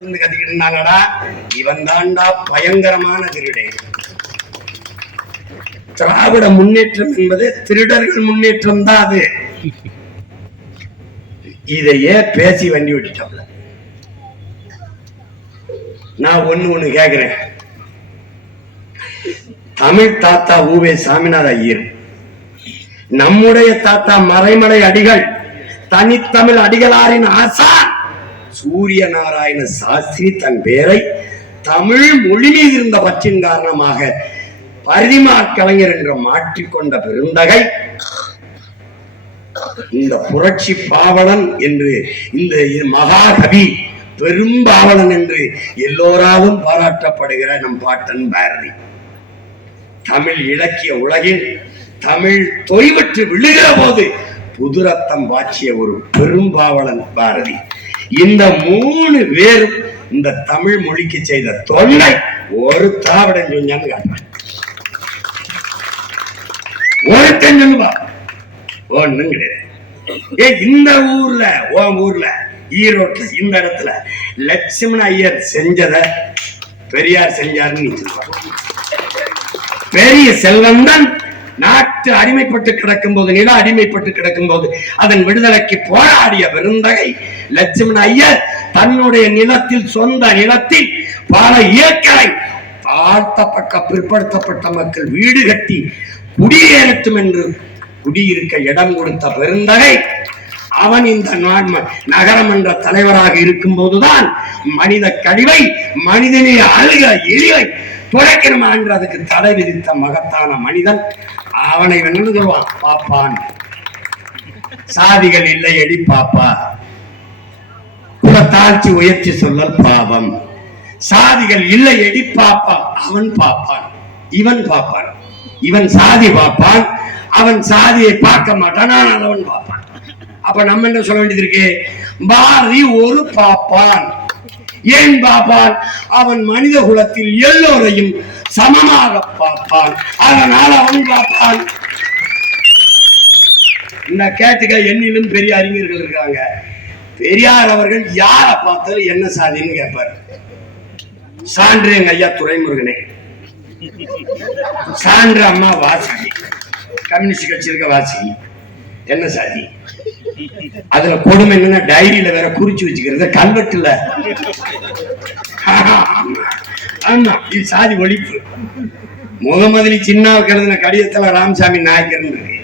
கத்திக்கிட்டு இருந்தாங்கடா. இவன் தாண்டா பயங்கரமான திருடே. திராவிட முன்னேற்றம் என்பது திருடர்கள் முன்னேற்றம் தான். அது இதையே பேசி வண்டி விட்டுட்டாப்ல. நான் ஒண்ணு கேக்குறேன். தமிழ் தாத்தா ஊவே சாமிநாத ஐயர், நம்முடைய தாத்தா மறைமலை அடிகள், தனித்தமிழ் அடிகளாரின் ஆசான் சூரிய நாராயண சாஸ்திரி தன் பெயரை தமிழ் மொழி மீது இருந்த பற்றின் காரணமாக பரிதிமா கலைஞர் என்று மாற்றிக்கொண்ட பெருந்தகை இந்த புரட்சி பாவலன் என்று, இந்த மகாகவி பெரும்பாவலன் என்று எல்லோராலும் பாராட்டப்படுகிற நம் பாட்டன் பாரதி. தமிழ் இலக்கிய உலகில் தமிழ் தொய்வற்று விழுகிற போது புது ரத்தம் பாய்ச்சிய ஒரு பெரும்பாவலன் பாரதி. இந்த 3 பேரும் இந்த தமிழ் மொழிக்கு செய்த தொல்லை ஒரு திராவிடன் சொன்னான்னு காட்டுறேன். ஒருத்தன் சொல்லுவா ஒண்ணும் கிடையாது. இந்த ஊர்ல ஈரோட்ல இந்த இடத்துல லட்சுமண ஐயர் செஞ்சத பெரியார் செஞ்சாருன்னு நீ சொல்லுவாங்க. பெரிய செல்வம் தான் நாட்டு அடிமைப்பட்டு கிடக்கும் போது, நில அடிமைப்பட்டு கிடக்கும் போது அதன் விடுதலைக்கு போராடிய பெருந்தகை லட்சுமண ஐயர் தன்னுடைய நிலத்தில், சொந்த நிலத்தில் பல ஏக்கரை தாழ்த்தப்பட்ட பிற்படுத்தப்பட்ட மக்கள் வீடு கட்டி குடியேறட்டும் என்று குடியிருக்க இடம் கொடுத்த பெருந்தகை அவன் இந்த நகரமன்ற தலைவராக இருக்கும் போதுதான் மனித கழிவை, மனிதனை அழுக எலிவை துடைக்கணுமா என்று அதுக்கு தடை விதித்த மகத்தான மனிதன். அவனை என்ன சொல்லுவான்? பாப்பான். சாதிகள் இல்லை எடி பாப்பா, தாழ்ச்சி உயர்ச்சி சொல்லல் பாவம். சாதிகள் இல்லை எடி பாப்பா, அவன் பாப்பான், இவன் பாப்பான். இவன் சாதி பாப்பான், அவன் சாதியை பார்க்க மாட்டான், ஆனால் அவன் பாப்பான். அப்ப நம்ம என்ன சொல்ல வேண்டியது இருக்கு? பாரதி ஒரு பாப்பான். ஏன் பாப்பான்? அவன் மனித குலத்தில் எல்லோரையும் சமமாக பார்ப்பான், அதனால் அவன் பார்ப்பான். இந்த கேட்டுக்க என்னிலும் பெரிய அறிஞர்கள் இருக்காங்க. பெரியார் அவர்கள் யாரை பார்த்தாலும் என்ன சாதின்னு கேட்பார். சான்று எங்க ஐயா துரைமுருகனே, சான்று அம்மா வாசிகி, கம்யூனிஸ்ட் கட்சி இருக்க வாசிகி, என்ன சாதி? அதுல கொடுமை என்னன்னா டைரியில வேற குறிச்சு வச்சுக்கிறது, கல்வெட்டுல. ஆமா, இது சாதி ஒழிப்பு. முகமது சின்னாவுக்கு எழுதின கடிதத்துல ராமசாமி நாயக்கர் இருக்கு.